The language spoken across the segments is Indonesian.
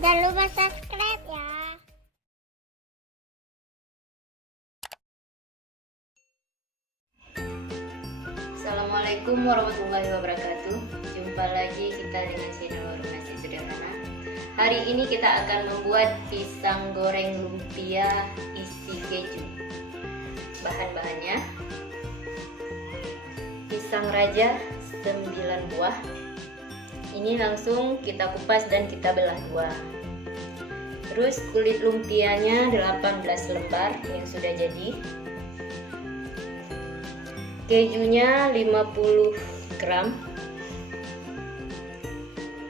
Jangan lupa subscribe ya. Assalamualaikum warahmatullahi wabarakatuh. Jumpa lagi kita dengan channel Warung Nasi Sederhana. Hari ini kita akan membuat pisang goreng lumpia isi keju. Bahan-bahannya: pisang raja 9 buah. Ini langsung kita kupas dan kita belah dua. Terus kulit lumpianya 18 lembar yang sudah jadi. Kejunya 50 gram.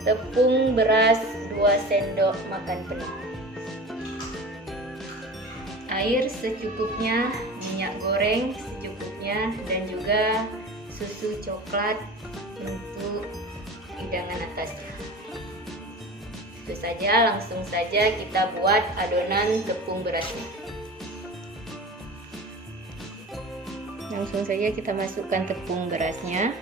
Tepung beras 2 sendok makan penuh. Air secukupnya, minyak goreng secukupnya, dan juga susu coklat untuk hidangan atasnya. Itu saja, langsung saja kita buat adonan tepung berasnya. Langsung saja kita masukkan tepung berasnya.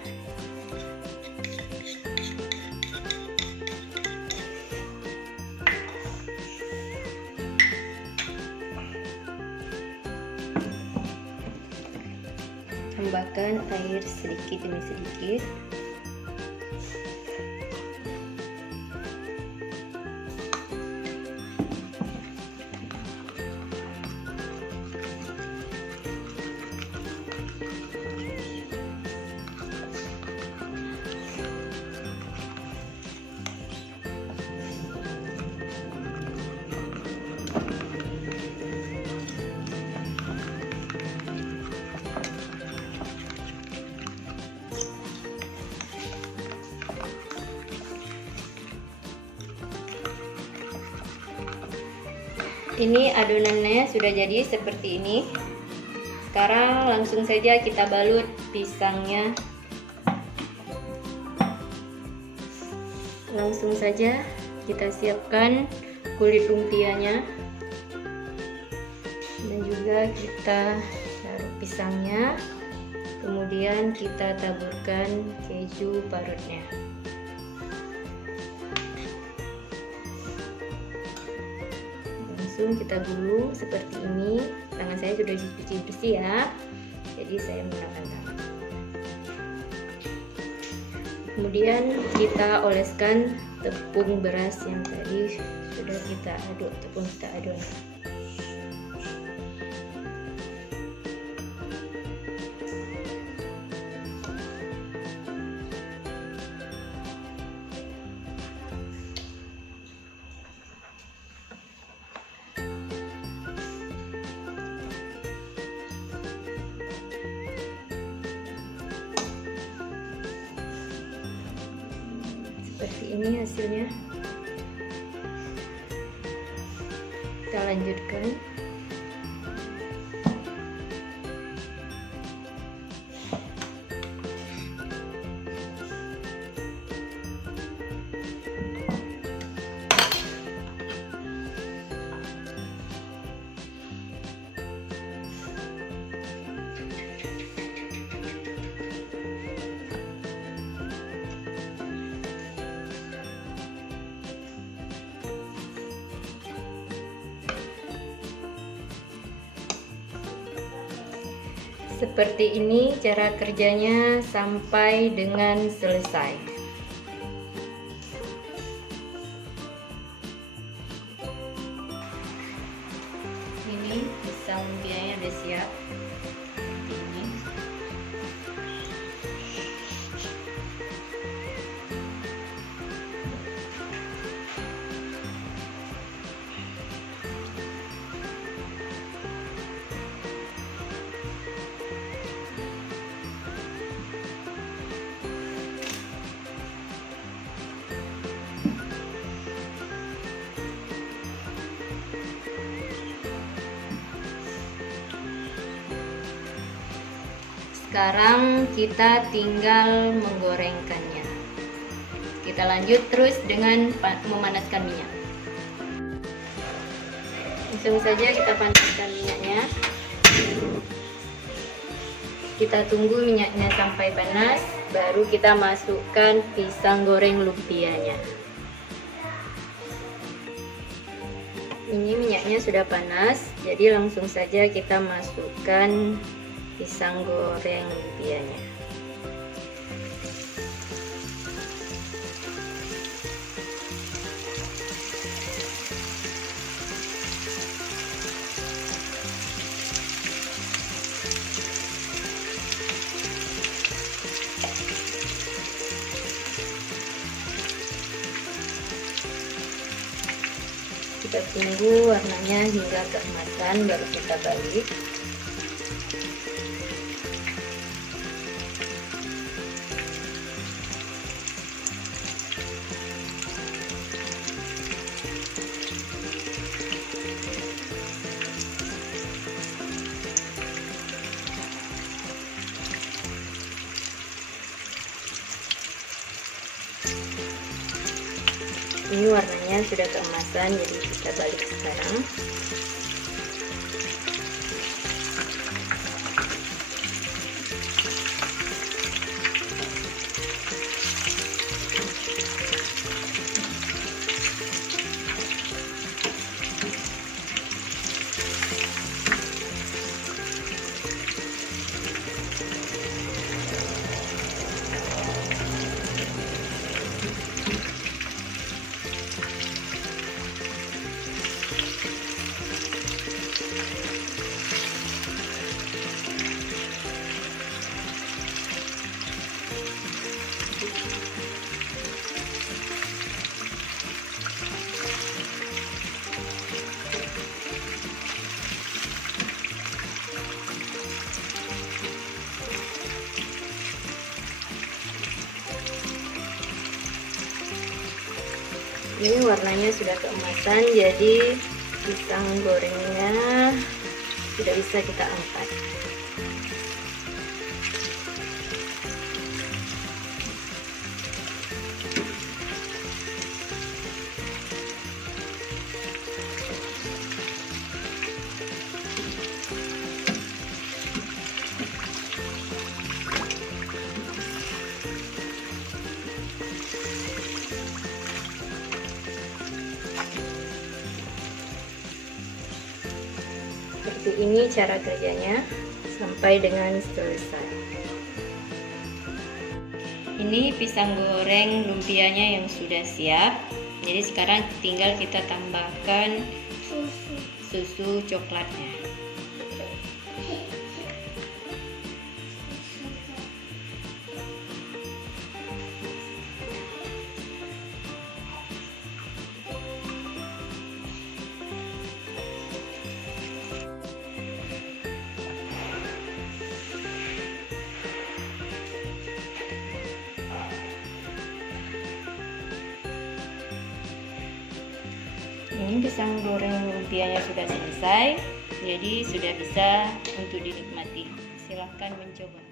Tambahkan air sedikit demi sedikit. Ini adonannya sudah jadi seperti ini. Sekarang langsung saja kita balut pisangnya. Langsung saja kita siapkan kulit lumpianya. Dan juga kita taruh pisangnya. Kemudian kita taburkan keju parutnya. Kita gulung seperti ini. Tangan saya sudah dicuci bersih ya, jadi saya menggunakan tangan. Kemudian kita oleskan tepung beras yang tadi sudah kita aduk, tepung kita aduk. Seperti ini hasilnya. Kita lanjutkan. Seperti ini cara kerjanya sampai dengan selesai. Ini pisang lumpianya udah siap. Ini. Sekarang kita tinggal menggorengkannya. Kita lanjut terus dengan memanaskan minyak. Langsung saja kita panaskan minyaknya. Kita tunggu minyaknya sampai panas, baru kita masukkan pisang goreng lumpianya. Ini minyaknya sudah panas, jadi langsung saja kita masukkan pisang goreng lumpianya. Kita tunggu warnanya hingga keemasan, baru kita balik. Ini warnanya sudah keemasan, jadi kita balik sekarang. Ini warnanya sudah keemasan, jadi pisang gorengnya sudah bisa kita angkat. Seperti ini cara kerjanya sampai dengan selesai. Ini pisang goreng lumpianya yang sudah siap. Jadi sekarang tinggal kita tambahkan susu coklatnya. Ini pisang goreng lumpianya sudah selesai, jadi sudah bisa untuk dinikmati. Silahkan mencoba.